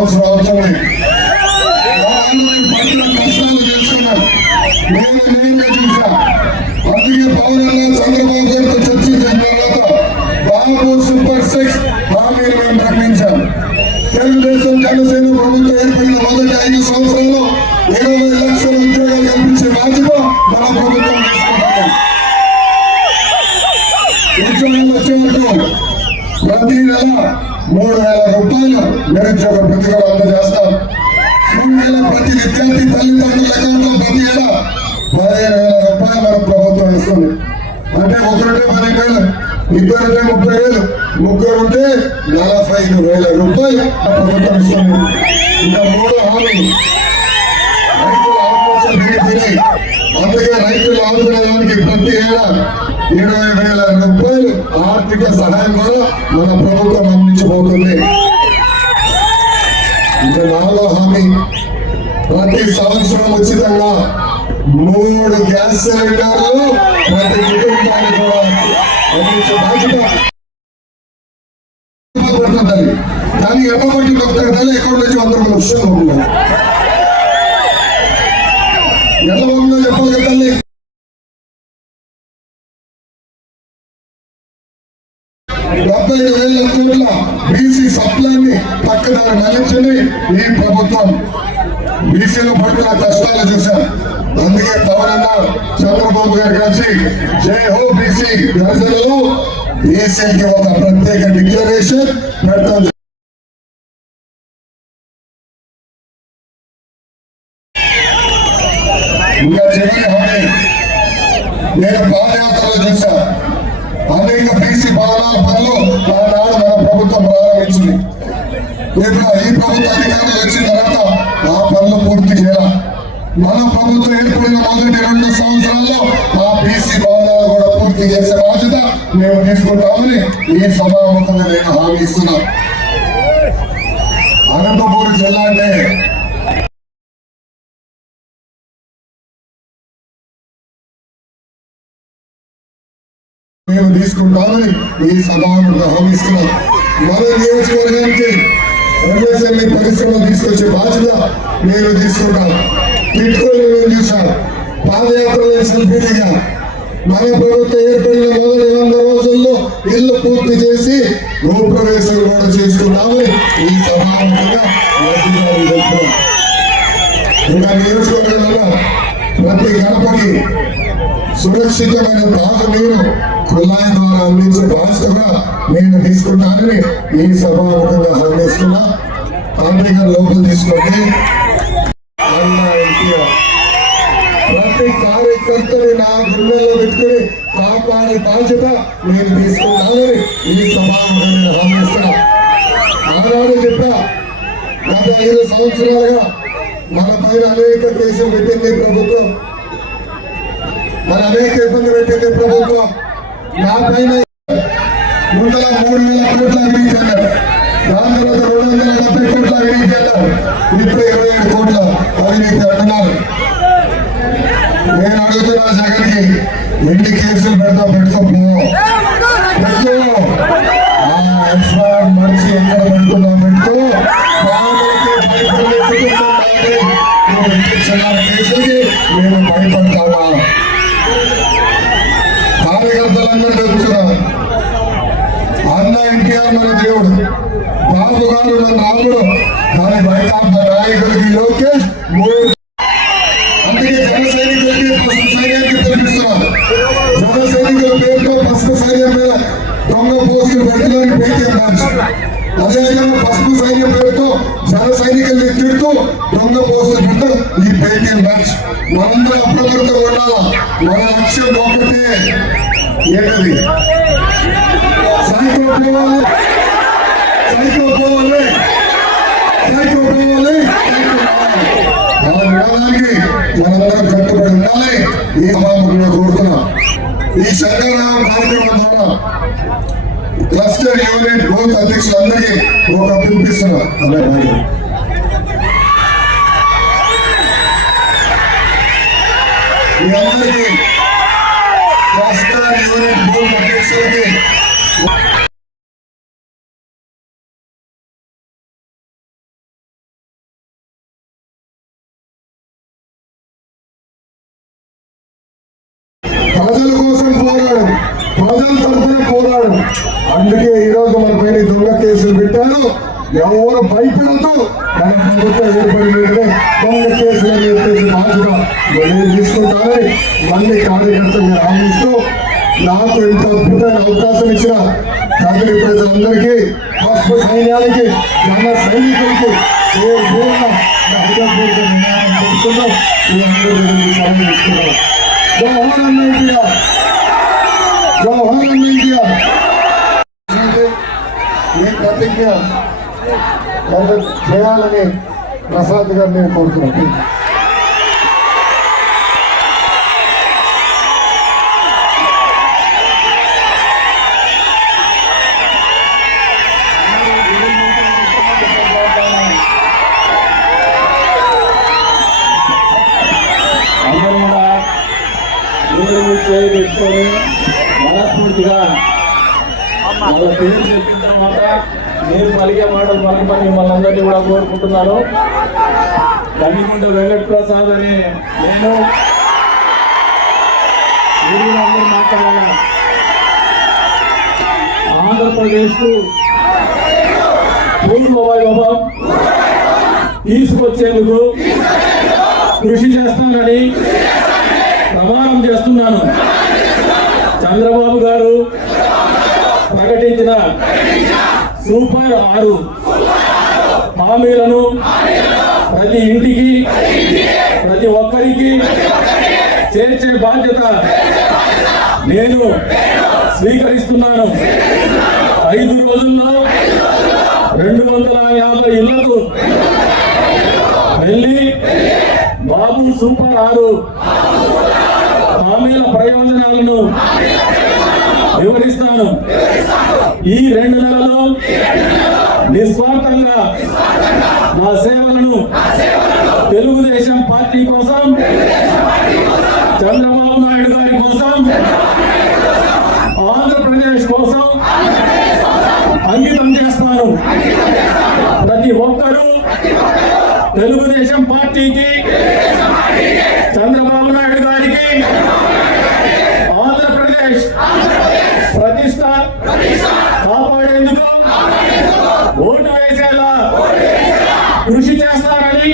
కరెక్ట్గా ఒక పడిన కష్టాలు తెలుసుకున్నాం నేను నేనే చూసా అందుకే పవన్ చంద్రబాబు గారితో చర్చించిన తర్వాత బాబు సూపర్ సిక్స్ హామీలు మేము ప్రకటించాం తెలుగుదేశం జనసేన ప్రభుత్వం ఏర్పడిన మొదటి ఐదు సంవత్సరాల్లో ఇరవై లక్షల ఉద్యోగాలు కల్పించే బాధ్యత మన ప్రభుత్వం ఉద్యోగాలు వచ్చే వరకు ప్రతి నెల మూడు వేల రూపాయలు నిరుద్యోగ ప్రతిగా అందజేస్తాం మూడు వేల ప్రతి విద్యార్థి తల్లిదండ్రుల అకౌంట్లో ప్రతి ఏడా పదిహేను వేల రూపాయలు మన ప్రభుత్వం ఇస్తుంది. అంటే ఒకరుంటే పదిహేను వేలు ఇద్దరుంటే ముప్పై వేలు ముగ్గురు ఉంటే నలభై ఐదు వేల రూపాయలు మన ప్రభుత్వం ఇస్తుంది. ఇంకా మూడు హామీ అందుకే రైతులు ఆదుకునేదానికి ప్రతి ఏడా ఇరవై వేల రూపాయలు ఆర్థిక సహాయం కూడా మన ప్రభుత్వం అందించబోతుంది ఇంకా నాలుగో హామీ ప్రతి సంవత్సరం ఉచితంగా మూడు గ్యాస్ సిలిండర్లు ప్రతి కుటుంబానికి కూడా అందించే బాధ్యత పడుతుంది కానీ ఎటువంటి ఒక్క నెల అకౌంట్ నుంచి వంద లక్షలు ఉన్నాయి పక్కదారి మళ్ళించింది ఈ ప్రభుత్వం. బీసీల పట్ల కష్టాలు చూశాం. అందుకే పవన్ అన్న చంద్రబాబు గారు కలిసి జై హో బీసీ గర్జనలో బీసీకి ఒక ప్రత్యేక డిక్లరేషన్ పెడతాం. ఇంకా చివరి హామీ. నేను పాదయాత్రలు చూశా. అనేక బీసీ భవనాల పనులు ఆనాడు మన ప్రభుత్వం ప్రారంభించింది. ఇప్పుడు ఈ ప్రభుత్వ అధికారులు వచ్చిన తర్వాత ఆ పనులు పూర్తి చేయాలి? మన ప్రభుత్వం ఏర్పడిన మొదటి రెండు సంవత్సరాల్లో ఆ బీసీ భవనాలు కూడా పూర్తి చేసే బాధ్యత మేము తీసుకుంటామని ఈ సభాముఖంగా నేను హామీ ఇస్తున్నా. అనంతపూర్ జిల్లా అంటే మేము తీసుకుంటామని ఈ సభాముఖంగా హామీ ఇస్తున్నాం. మన నియోజకవర్గానికి ఎంఎస్ఎంఈ పరిశ్రమ తీసుకొచ్చే బాధ్యత నేను తీసుకుంటాను. టిట్కోలు మేము చూసాం పాదయాత్రలో సెల్ఫీ మన ప్రభుత్వం ఏర్పడిన మొదటి వంద రోజుల్లో ఇల్లు పూర్తి చేసి గృహప్రవేశం కూడా చేసుకున్నామని ఈ సభాముఖంగా ఇంకా నియోజకవర్గంలో ప్రతి గడపకి సురక్షితమైన తాగునీరు కుళాయి ద్వారా అందించే కూడా నేను తీసుకుంటానని ఈ సభాముఖంగా హామీస్తున్నా తండ్రి గారు లోపల తీసుకోండి. ప్రతి కార్యకర్తని నా గుండెల్లో పెట్టుకుని కాపాడే బాధ్యత నేను తీసుకుంటానని ఈ సభాముఖంగా నేను హామీస్తున్నా ఆనాడు చెప్పా గత ఐదు సంవత్సరాలుగా మన పైన అనేక కేసులు పెట్టింది ప్రభుత్వం. మరి అనేక ఇబ్బంది పెట్టింది ప్రభుత్వం. నా పైన ముందర మూడు వేల కోట్ల అవినీతి అన్నారు దాని తర్వాత రెండు వందల డెబ్బై కోట్ల అవినీతి అన్నారు ఇప్పుడు ఇరవై ఏడు కోట్ల అవినీతి అంటున్నారు నేను అడుగుతున్నా జగన్కి ఎన్ని కేసులు పెడతా ఎక్కడ ఎన్టీఆర్ మన దేవుడు. బాబు గారు మన రాముడు మన బయట నాయకుడికి లోకేష్ అందుకే జన సైనికులకి పసుపు సైన్యానికి పిలిపిస్తున్నారు జన సైనికుల పేరుతో పసుపు సైన్యం మీద దొంగ పోస్టులు పెట్టడానికి పేటీఎం అదేవిధంగా పసుపు సైన్యం పేరుతో జన సైనికుల్ని తిడుతూ దొంగ పోస్టులు పెట్టడం ఈ పేటీఎం బ్రాంచ్ మనందరూ అప్రమత్తంగా ఉండాలా? మన లక్ష్యం ఒకటే. ఏంటది? సైకో పోవాలి సైకో పోవాలి సైకో పోవాలి సైకో పోవాలి ఆ విధానానికి మనందరం కట్టుబడి ఉండాలి ఈ సభాముఖంగా కోరుతున్నాం ఈ శంకరరామ కార్యక్రమం ద్వారా క్లస్టర్ యూనిట్ బూత్ అధ్యక్షులందరికీ ఒక పిలిపిస్తున్నాం అదే భాగ్యం మీ అందరికీ క్లస్టర్ యూనిట్ బూత్ అధ్యక్షులకి తరఫున పోరాడు అందుకే ఈరోజు మన పైన దొంగ కేసులు పెట్టారు. ఎవరు భయపడదు మన ప్రభుత్వం ఏర్పడిన దొంగ కేసులు అని చెప్పేసి బాధ్యత నేను తీసుకుంటానని మళ్ళీ కార్యకర్తలు హామీస్తూ నాకు ఇంత అద్భుతమైన అవకాశం ఇచ్చిన కదిలి ప్రజలందరికీ పసుపు సైన్యానికి జన సైనికులకి ఏ పూర్ణ నా హృదయపూర్వక ధన్యవాదాలు తెలుపుతున్నాం. జోహార్ అన్న ఎన్టీఆర్. ఈ ప్రతిజ్ఞ చేయాలని ప్రసాద్ గారు నేను కోరుతున్నాను అందరూ కూడా పెట్టుకొని పూర్తిగా వాళ్ళ పేరు చెప్పిన తర్వాత నేను పలికే మాటలు పలకమని మిమ్మల్ని అందరినీ కూడా కోరుకుంటున్నాను. కన్నిగుంట వెంకట ప్రసాద్ అని నేను మీరు అందరూ మాట్లాడాలి ఆంధ్రప్రదేశ్ పూర్వ వైభవం తీసుకొచ్చేందుకు కృషి చేస్తానని ప్రమాణం చేస్తున్నాను. చంద్రబాబు గారు ప్రకటించిన సూపర్ ఆరు హామీలను ప్రతి ఇంటికి ప్రతి ఒక్కరికి చేర్చే బాధ్యత నేను స్వీకరిస్తున్నాను. ఐదు రోజుల్లో రెండు వందల యాభై ఇళ్ళకు వెళ్ళి బాబు సూపర్ ఆరు హామీల ప్రయోజనాలను వివరిస్తాను. ఈ రెండు నెలలు నిస్వార్థంగా నా సేవలను తెలుగుదేశం పార్టీ కోసం చంద్రబాబు నాయుడు గారి కోసం ఆంధ్రప్రదేశ్ కోసం అంకితం చేస్తాను. ప్రతి ఒక్కరూ తెలుగుదేశం పార్టీకి చంద్రబాబు నాయుడు గారికి ఆంధ్రప్రదేశ్ ప్రతిష్ట కాపాడేందుకు ఓటు వేసేలా కృషి చేస్తారని